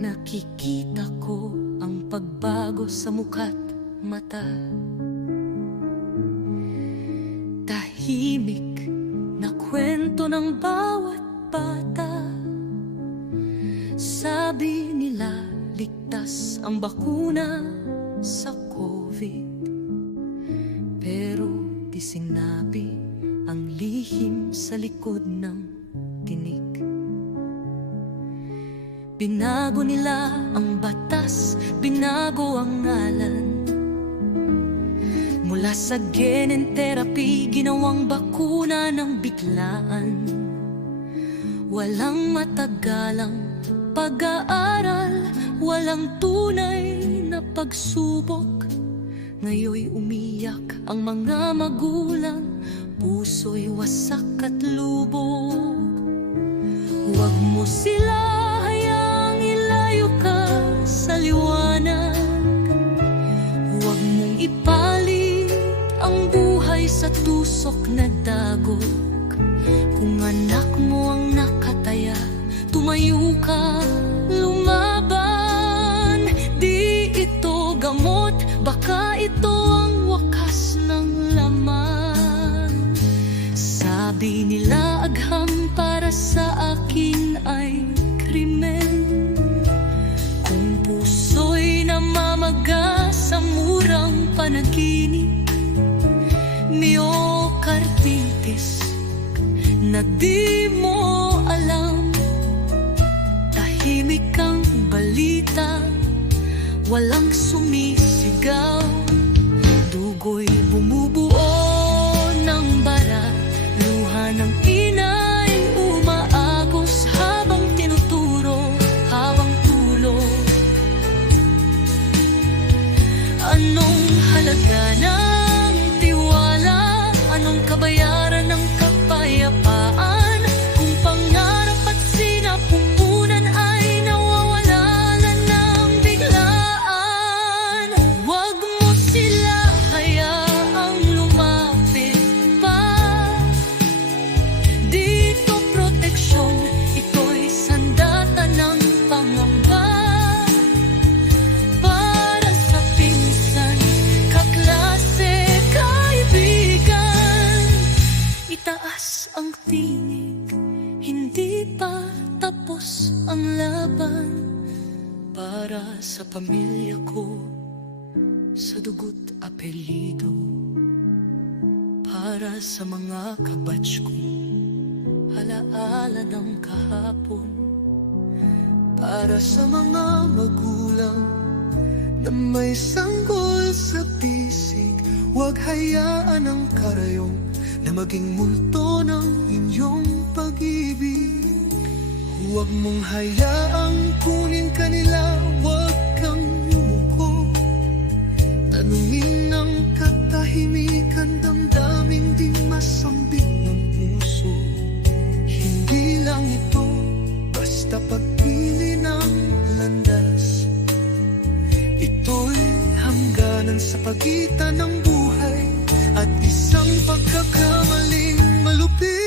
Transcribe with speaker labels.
Speaker 1: Nakikita ko ang pagbago sa muka't mata. Tahimik na kwento ng bawat bata. Sabi nila ligtas ang bakuna sa COVID. Pero di sinabi ang lihim sa likod ng tinig Binago nila ang batas, binago ang ngalan. Mula sa genen therapy, ginawang bakuna ng biglaan. Walang matagalang pag-aaral, walang tunay na pagsubok. Ngayon'y umiyak ang mga magulang, puso'y wasak at lubog. Huwag mo sila tusok na dagok Kung anak mo ang nakataya, tumayo ka, lumaban. Di ito gamot, baka ito ang wakas ng laman. Sabi nila agham para sa akin ay krimen. Kung puso'y namamaga sa murang panaginip na di mo alam Tahimik ang balita, walang sumisigaw tapos ang laban Para sa pamilya ko, sa dugo't apelido Para sa mga kabatch ko, alaala ng kahapon Para
Speaker 2: sa mga magulang na may sanggol sa pisig Huwag hayaan ang karayong na maging multo ng inyong pag-ibig Huwag mong hayaang kunin kanila, huwag kang yumuko.
Speaker 1: Tanungin ng katahimikan, damdamin di masambing ng puso.
Speaker 2: Hindi lang ito, basta pagpili ng landas. Ito'y hangganan sa pagitan ng buhay at isang pagkakamaling malupit.